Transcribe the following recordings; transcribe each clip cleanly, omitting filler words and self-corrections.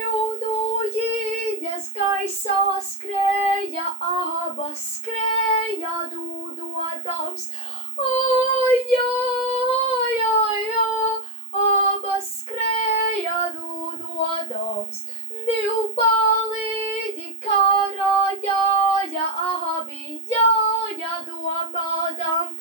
Divdujiņas gaisā skrēja, abas skrēja dūdodams. Abas skrēja dūdodams. Div palīģi karājāja, abi jāja domādam.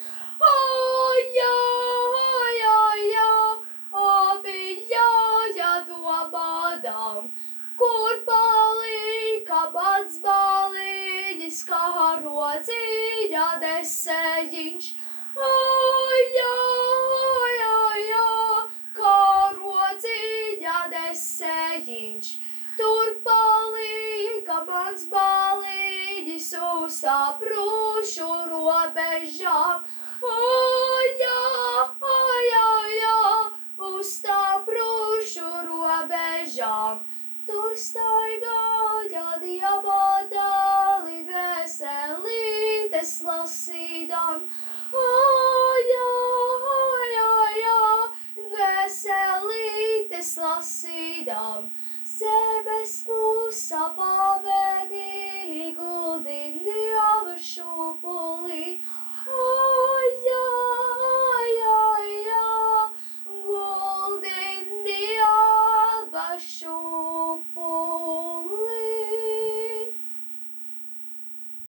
Abi jāja domādam. Kur palika mans balīģis, karodzīņa nesējiņš? Karodzīņa nesējiņš. Tur palika mans balīģis uz saprūšu robežām. Uz saprūšu robežām. Tur staigāja Dieva dēli, dvēselītes lasīdam. Dvēselītes lasīdam. Zemes klūp